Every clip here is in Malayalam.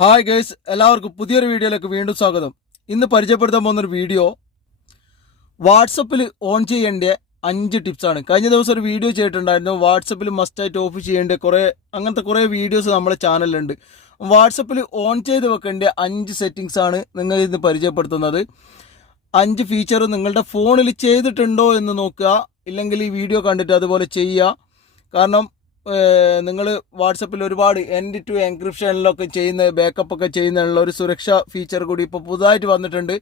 ഹായ് ഗേഴ്സ് എല്ലാവർക്കും പുതിയൊരു വീഡിയോയിലേക്ക് വീണ്ടും സ്വാഗതം. ഇന്ന് പരിചയപ്പെടുത്താൻ പോകുന്ന ഒരു വീഡിയോ വാട്സപ്പിൽ ഓൺ ചെയ്യേണ്ട അഞ്ച് ടിപ്സാണ് കഴിഞ്ഞ ദിവസം ഒരു വീഡിയോ ചെയ്തിട്ടുണ്ടായിരുന്നു. വാട്സപ്പിൽ മസ്റ്റായിട്ട് ഓഫ് ചെയ്യേണ്ട കുറേ അങ്ങനത്തെ കുറേ വീഡിയോസ് നമ്മുടെ ചാനലിലുണ്ട് വാട്സപ്പിൽ ഓൺ ചെയ്ത് വെക്കേണ്ട അഞ്ച് സെറ്റിങ്സ് ആണ് നിങ്ങൾ ഇന്ന് പരിചയപ്പെടുത്തുന്നത്. അഞ്ച് ഫീച്ചർ നിങ്ങളുടെ ഫോണിൽ ചെയ്തിട്ടുണ്ടോ എന്ന് നോക്കുക. ഇല്ലെങ്കിൽ ഈ വീഡിയോ കണ്ടിട്ട് അതുപോലെ ചെയ്യുക. കാരണം നിങ്ങൾ വാട്സപ്പിൽ ഒരുപാട് എൻഡ് ടു എൻക്രിപ്ഷനിലൊക്കെ ചെയ്യുന്ന ബാക്കപ്പ് ഒക്കെ ചെയ്യുന്നതിനുള്ള ഒരു സുരക്ഷാ ഫീച്ചർ കൂടി ഇപ്പോൾ പുതുതായിട്ട് വന്നിട്ടുണ്ട്.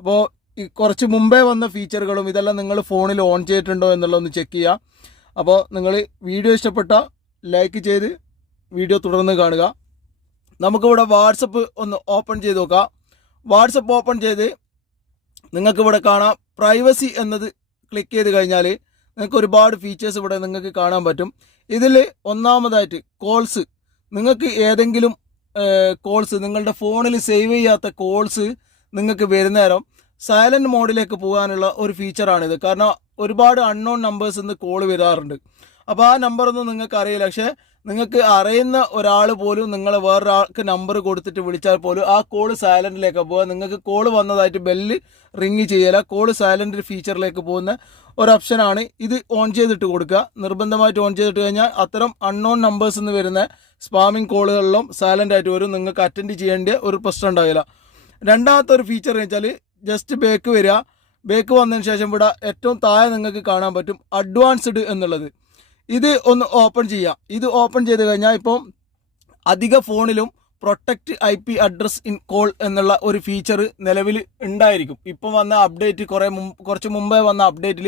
അപ്പോൾ ഈ കുറച്ച് മുമ്പേ വന്ന ഫീച്ചറുകളും ഇതെല്ലാം നിങ്ങൾ ഫോണിൽ ഓൺ ചെയ്തിട്ടുണ്ടോ എന്നുള്ളതൊന്ന് ചെക്ക് ചെയ്യുക അപ്പോൾ നിങ്ങൾ വീഡിയോ ഇഷ്ടപ്പെട്ട ലൈക്ക് ചെയ്ത് വീഡിയോ തുടർന്ന് കാണുക. നമുക്കിവിടെ വാട്സപ്പ് ഒന്ന് ഓപ്പൺ ചെയ്ത് നോക്കാം. വാട്സപ്പ് ഓപ്പൺ ചെയ്ത് നിങ്ങൾക്കിവിടെ കാണാം. പ്രൈവസി എന്നത് ക്ലിക്ക് ചെയ്ത് കഴിഞ്ഞാൽ നിങ്ങൾക്ക് ഒരുപാട് ഫീച്ചേഴ്സ് ഇവിടെ നിങ്ങൾക്ക് കാണാൻ പറ്റും. ഇതിൽ ഒന്നാമതായിട്ട് കോൾസ് നിങ്ങൾക്ക് ഏതെങ്കിലും കോൾസ് നിങ്ങളുടെ ഫോണിൽ സേവ് ചെയ്യാത്ത കോൾസ് നിങ്ങൾക്ക് വരുന്നേരം സൈലന്റ് മോഡിലേക്ക് പോകാനുള്ള ഒരു ഫീച്ചറാണിത് കാരണം ഒരുപാട് അൺനോൺ നമ്പേഴ്സ് നിന്ന് കോൾ വരാറുണ്ട്. അപ്പോൾ ആ നമ്പറൊന്നും നിങ്ങൾക്ക് അറിയില്ല പക്ഷേ നിങ്ങൾക്ക് അറിയുന്ന ഒരാൾ പോലും നിങ്ങൾ വേറൊരാൾക്ക് നമ്പർ കൊടുത്തിട്ട് വിളിച്ചാൽ പോലും ആ കോൾ സൈലന്റിലേക്ക് പോകുക നിങ്ങൾക്ക് കോൾ വന്നതായിട്ട് ബെല്ല് റിങ് ചെയ്യല. കോൾ സൈലന്റ് ഫീച്ചറിലേക്ക് പോകുന്ന ഒരു ഓപ്ഷനാണ് ഇത് ഓൺ ചെയ്തിട്ട് കൊടുക്കുക നിർബന്ധമായിട്ട് ഓൺ ചെയ്തിട്ട് കഴിഞ്ഞാൽ അത്തരം അൺനോൺ നമ്പേഴ്സ് എന്ന് വരുന്ന സ്പാമിംഗ് കോളുകളിലും സൈലന്റ് ആയിട്ട് വരും. നിങ്ങൾക്ക് അറ്റൻഡ് ചെയ്യേണ്ട ഒരു പ്രശ്നം ഉണ്ടാവില്ല. രണ്ടാമത്തെ ഒരു ഫീച്ചർ എന്ന് വെച്ചാൽ ജസ്റ്റ് ബേക്ക് വരിക. ബേക്ക് വന്നതിന് ശേഷം ഇവിടെ ഏറ്റവും താഴെ നിങ്ങൾക്ക് കാണാൻ പറ്റും അഡ്വാൻസ്ഡ് എന്നുള്ളത്. ഇത് ഒന്ന് ഓപ്പൺ ചെയ്യാം. ഇത് ഓപ്പൺ ചെയ്ത് കഴിഞ്ഞാൽ ഇപ്പം അധിക ഫോണിലും protect I P address in call എന്നുള്ള ഒരു ഫീച്ചർ നിലവിൽ ഉണ്ടായിരിക്കും. ഇപ്പം വന്ന അപ്ഡേറ്റ് കുറേ കുറച്ച് മുമ്പേ വന്ന അപ്ഡേറ്റിൽ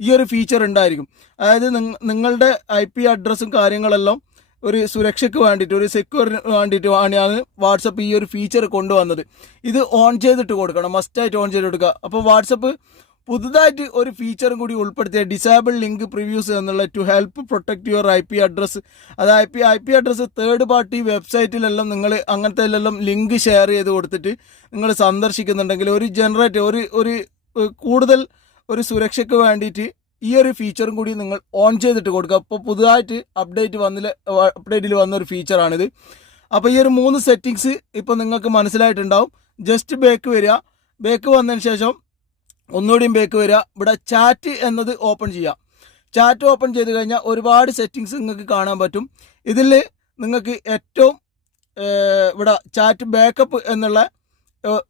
ഈ ഒരു ഫീച്ചർ ഉണ്ടായിരിക്കും. അതായത് നിങ്ങളുടെ ഐ പി അഡ്രസ്സും കാര്യങ്ങളെല്ലാം ഒരു സുരക്ഷയ്ക്ക് വേണ്ടിയിട്ട് ഒരു സെക്യൂറിന് വേണ്ടിയിട്ട് വേണ്ടിയാണ് വാട്സപ്പ് ഈ ഒരു ഫീച്ചർ കൊണ്ടുവന്നത്. ഇത് ഓൺ ചെയ്തിട്ട് കൊടുക്കണം. മസ്റ്റായിട്ട് ഓൺ ചെയ്ത് കൊടുക്കുക. അപ്പോൾ വാട്സപ്പ് പുതുതായിട്ട് ഒരു ഫീച്ചറും കൂടി ഉൾപ്പെടുത്തിയ ഡിസേബിൾ ലിങ്ക് പ്രിവ്യൂസ് എന്നുള്ള to help protect your I P address അത് I P I P address third party വെബ്സൈറ്റിലെല്ലാം നിങ്ങൾ അങ്ങനത്തെ എല്ലാം ലിങ്ക് ഷെയർ ചെയ്ത് കൊടുത്തിട്ട് നിങ്ങൾ സന്ദർശിക്കുന്നുണ്ടെങ്കിൽ ഒരു ജനറേറ്റ് ഒരു ഒരു കൂടുതൽ ഒരു സുരക്ഷയ്ക്ക് വേണ്ടിയിട്ട് ഈ ഒരു ഫീച്ചറും കൂടി നിങ്ങൾ ഓൺ ചെയ്തിട്ട് കൊടുക്കുക. അപ്പോൾ പുതുതായിട്ട് അപ്ഡേറ്റ് വന്നില്ല അപ്ഡേറ്റിൽ വന്ന ഒരു ഫീച്ചറാണിത് അപ്പോൾ ഈ ഒരു മൂന്ന് സെറ്റിങ്സ് ഇപ്പോൾ നിങ്ങൾക്ക് മനസ്സിലായിട്ടുണ്ടാവും. ജസ്റ്റ് ബേക്ക് വരിക. ബേക്ക് വന്നതിന് ശേഷം ഒന്നുകൂടിയും ബേക്ക് വരിക. ഇവിടെ ചാറ്റ് എന്നത് ഓപ്പൺ ചെയ്യുക ചാറ്റ് ഓപ്പൺ ചെയ്ത് കഴിഞ്ഞാൽ ഒരുപാട് സെറ്റിങ്സ് നിങ്ങൾക്ക് കാണാൻ പറ്റും. ഇതിൽ നിങ്ങൾക്ക് ഏറ്റവും ഇവിടെ ചാറ്റ് ബാക്കപ്പ് എന്നുള്ള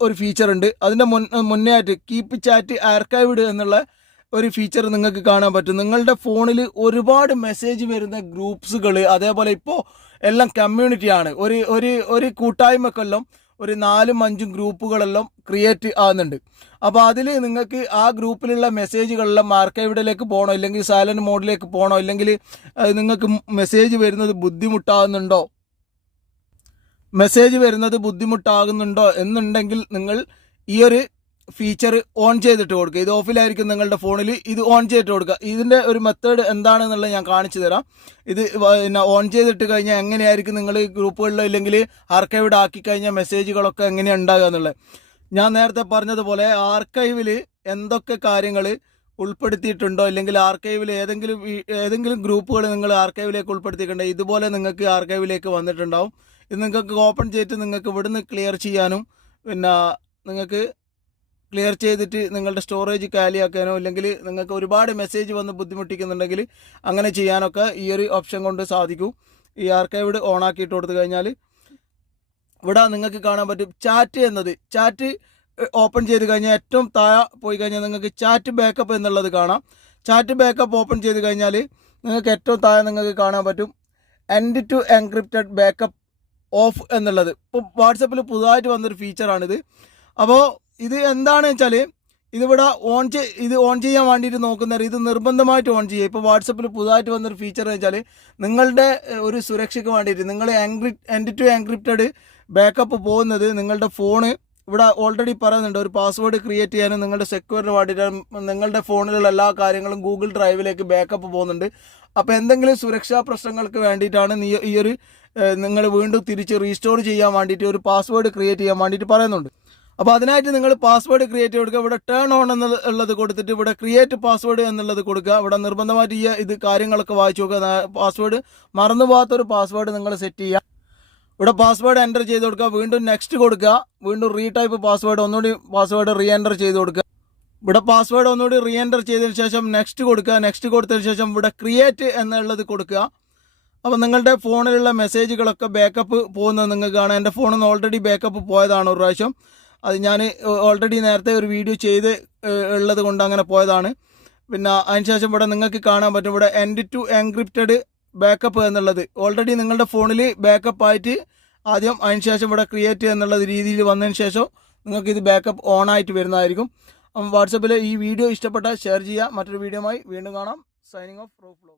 ഒരു ഫീച്ചർ ഉണ്ട്. അതിന്റെ മുൻ മുന്നേ ആയിട്ട് കീപ്പ് ചാറ്റ് ആർക്കൈവ്ഡ് എന്നുള്ള ഒരു ഫീച്ചർ നിങ്ങൾക്ക് കാണാൻ പറ്റും. നിങ്ങളുടെ ഫോണിൽ ഒരുപാട് മെസ്സേജ് വരുന്ന ഗ്രൂപ്പ്സുകൾ അതേപോലെ ഇപ്പോൾ എല്ലാം കമ്മ്യൂണിറ്റിയാണ് ഒരു ഒരു ഒരു കൂട്ടായ്മക്കെല്ലാം ഒരു നാലും അഞ്ചും ഗ്രൂപ്പുകളെല്ലാം ക്രിയേറ്റ് ആകുന്നുണ്ട് അപ്പോൾ അതിൽ നിങ്ങൾക്ക് ആ ഗ്രൂപ്പിലുള്ള മെസ്സേജുകളെല്ലാം ആർക്കൈവിഡിലേക്ക് പോകണോ ഇല്ലെങ്കിൽ സൈലന്റ് മോഡിലേക്ക് പോകണോ ഇല്ലെങ്കിൽ നിങ്ങൾക്ക് മെസ്സേജ് വരുന്നത് ബുദ്ധിമുട്ടാകുന്നുണ്ടോ മെസ്സേജ് വരുന്നത് ബുദ്ധിമുട്ടാകുന്നുണ്ടോ എന്നുണ്ടെങ്കിൽ നിങ്ങൾ ഈ ഒരു ഫീച്ചർ ഓൺ ചെയ്തിട്ട് കൊടുക്കുക. ഇത് ഓഫിലായിരിക്കും നിങ്ങളുടെ ഫോണിൽ ഇത് ഓൺ ചെയ്തിട്ട് കൊടുക്കുക. ഇതിന്റെ ഒരു മെത്തേഡ് എന്താണെന്നുള്ളത് ഞാൻ കാണിച്ചു തരാം. ഇത് പിന്നെ ഓൺ ചെയ്തിട്ട് കഴിഞ്ഞാൽ എങ്ങനെയായിരിക്കും നിങ്ങൾ ഗ്രൂപ്പുകളിലോ ഇല്ലെങ്കിൽ ആർക്കൈവ്ഡ് ആക്കി കഴിഞ്ഞാൽ മെസ്സേജുകളൊക്കെ എങ്ങനെയാണ് ഉണ്ടാകുക എന്നുള്ളത്. ഞാൻ നേരത്തെ പറഞ്ഞതുപോലെ ആർക്കൈവിൽ എന്തൊക്കെ കാര്യങ്ങൾ ഉൾപ്പെടുത്തിയിട്ടുണ്ടോ? അല്ലെങ്കിൽ ആർക്കൈവിൽ ഏതെങ്കിലും ഏതെങ്കിലും ഗ്രൂപ്പുകൾ നിങ്ങൾ ആർക്കൈവിലേക്ക് ഉൾപ്പെടുത്തിയിട്ടുണ്ടോ. ഇതുപോലെ നിങ്ങൾക്ക് ആർക്കൈവിലേക്ക് വന്നിട്ടുണ്ടാവും. ഇത് നിങ്ങൾക്ക് ഓപ്പൺ ചെയ്തിട്ട് നിങ്ങൾക്ക് ഇവിടുന്ന് ക്ലിയർ ചെയ്യാനും പിന്നെ നിങ്ങൾക്ക് ക്ലിയർ ചെയ്തിട്ട് നിങ്ങളുടെ സ്റ്റോറേജ് കാലിയാക്കാനോ അല്ലെങ്കിൽ നിങ്ങൾക്ക് ഒരുപാട് മെസ്സേജ് വന്ന് ബുദ്ധിമുട്ടിക്കുന്നുണ്ടെങ്കിൽ അങ്ങനെ ചെയ്യാനൊക്കെ ഈ ഒരു ഓപ്ഷൻ കൊണ്ട് സാധിക്കും. ഈ ആർക്കൈവ്ഡ് ഓൺ ആക്കിയിട്ട് കൊടുത്തു കഴിഞ്ഞാൽ ഇവിടെ നിങ്ങൾക്ക് കാണാൻ പറ്റും ചാറ്റ് എന്നത്. ചാറ്റ് ഓപ്പൺ ചെയ്ത് കഴിഞ്ഞാൽ ഏറ്റവും താഴെ പോയി കഴിഞ്ഞാൽ നിങ്ങൾക്ക് ചാറ്റ് ബാക്കപ്പ് എന്നുള്ളത് കാണാം. ചാറ്റ് ബാക്കപ്പ് ഓപ്പൺ ചെയ്ത് കഴിഞ്ഞാൽ നിങ്ങൾക്ക് ഏറ്റവും താഴെ നിങ്ങൾക്ക് കാണാൻ പറ്റും end to encrypted backup off എന്നുള്ളത്. ഇപ്പോൾ വാട്സപ്പിൽ പുതുതായിട്ട് വന്നൊരു ഫീച്ചറാണിത് അപ്പോൾ ഇത് എന്താണ് വെച്ചാൽ ഇതിവിടെ ഓൺ ഇത് ഓൺ ചെയ്യാൻ വേണ്ടിയിട്ട് നോക്കുന്നവർ ഇത് നിർബന്ധമായിട്ട് ഓൺ ചെയ്യുക. ഇപ്പോൾ വാട്സപ്പിൽ പുതുതായിട്ട് വന്നൊരു ഫീച്ചർ എന്ന് വെച്ചാൽ നിങ്ങളുടെ ഒരു സുരക്ഷയ്ക്ക് വേണ്ടിയിട്ട് നിങ്ങൾ എൻക്രി എൻഡ് ടു എൻക്രിപ്റ്റഡ് ബാക്കപ്പ് പോകുന്നത് നിങ്ങളുടെ ഫോണ് ഇവിടെ ഓൾറെഡി പറയുന്നുണ്ട്. ഒരു പാസ്വേഡ് ക്രിയേറ്റ് ചെയ്യാനും നിങ്ങളുടെ സെക്യൂരിന് വേണ്ടിയിട്ട് നിങ്ങളുടെ ഫോണിലുള്ള എല്ലാ കാര്യങ്ങളും ഗൂഗിൾ ഡ്രൈവിലേക്ക് ബാക്കപ്പ് പോകുന്നുണ്ട്. അപ്പോൾ എന്തെങ്കിലും സുരക്ഷാ പ്രശ്നങ്ങൾക്ക് വേണ്ടിയിട്ടാണ് ഈ ഒരു നിങ്ങൾ വീണ്ടും തിരിച്ച് റീസ്റ്റോർ ചെയ്യാൻ വേണ്ടിയിട്ട് ഒരു പാസ്വേഡ് ക്രിയേറ്റ് ചെയ്യാൻ വേണ്ടിയിട്ട് പറയുന്നുണ്ട്. അപ്പോൾ അതിനായിട്ട് നിങ്ങൾ പാസ്വേഡ് ക്രിയേറ്റ് കൊടുക്കുക. ഇവിടെ ടേൺ ഓൺ എന്നുള്ളത് കൊടുത്തിട്ട് ഇവിടെ ക്രിയേറ്റ് പാസ്വേഡ് എന്നുള്ളത് കൊടുക്കുക. ഇവിടെ നിർബന്ധമായിട്ട് ഈ ഇത് കാര്യങ്ങളൊക്കെ വായിച്ചു നോക്കുക. പാസ്വേഡ് മറന്നു പോകാത്തൊരു പാസ്വേഡ് നിങ്ങൾ സെറ്റ് ചെയ്യുക. ഇവിടെ പാസ്വേഡ് എന്റർ ചെയ്ത് കൊടുക്കുക. വീണ്ടും നെക്സ്റ്റ് കൊടുക്കുക. വീണ്ടും റീടൈപ്പ് പാസ്വേഡ് ഒന്നുകൂടി പാസ്വേഡ് റീ എന്റർ ചെയ്ത് കൊടുക്കുക. ഇവിടെ പാസ്വേഡ് ഒന്നുകൂടി റീ എന്റർ ചെയ്തതിന് ശേഷം നെക്സ്റ്റ് കൊടുക്കുക. നെക്സ്റ്റ് കൊടുത്തതിന് ശേഷം ഇവിടെ ക്രിയേറ്റ് എന്നുള്ളത് കൊടുക്കുക. അപ്പോൾ നിങ്ങളുടെ ഫോണിലുള്ള മെസ്സേജുകളൊക്കെ ബാക്കപ്പ് പോകുന്നത് നിങ്ങൾക്ക് കാണാം. എന്റെ ഫോണിൽ നിന്ന് ഓൾറെഡി ബാക്കപ്പ് പോയതാണ് ഒരു പ്രാവശ്യം. അത് ഞാൻ ഓൾറെഡി നേരത്തെ ഒരു വീഡിയോ ചെയ്ത് ഉള്ളത് കൊണ്ട് അങ്ങനെ പോയതാണ്. പിന്നെ അതിനുശേഷം ഇവിടെ നിങ്ങൾക്ക് കാണാൻ പറ്റും ഇവിടെ എൻഡ് ടു എൻക്രിപ്റ്റഡ് ബാക്കപ്പ് എന്നുള്ളത്. ഓൾറെഡി നിങ്ങളുടെ ഫോണിൽ ബാക്കപ്പ് ആയിട്ട് ആദ്യം അതിനുശേഷം ഇവിടെ ക്രിയേറ്റ് എന്നുള്ള രീതിയിൽ വന്നതിന് ശേഷം നിങ്ങൾക്ക് ഇത് ബാക്കപ്പ് ഓൺ ആയിട്ട് വരുന്നതായിരിക്കും. വാട്സപ്പിൽ ഈ വീഡിയോ ഇഷ്ടപ്പെട്ടാൽ ഷെയർ ചെയ്യുക. മറ്റൊരു വീഡിയോയുമായി വീണ്ടും കാണാം. Signing off pro flow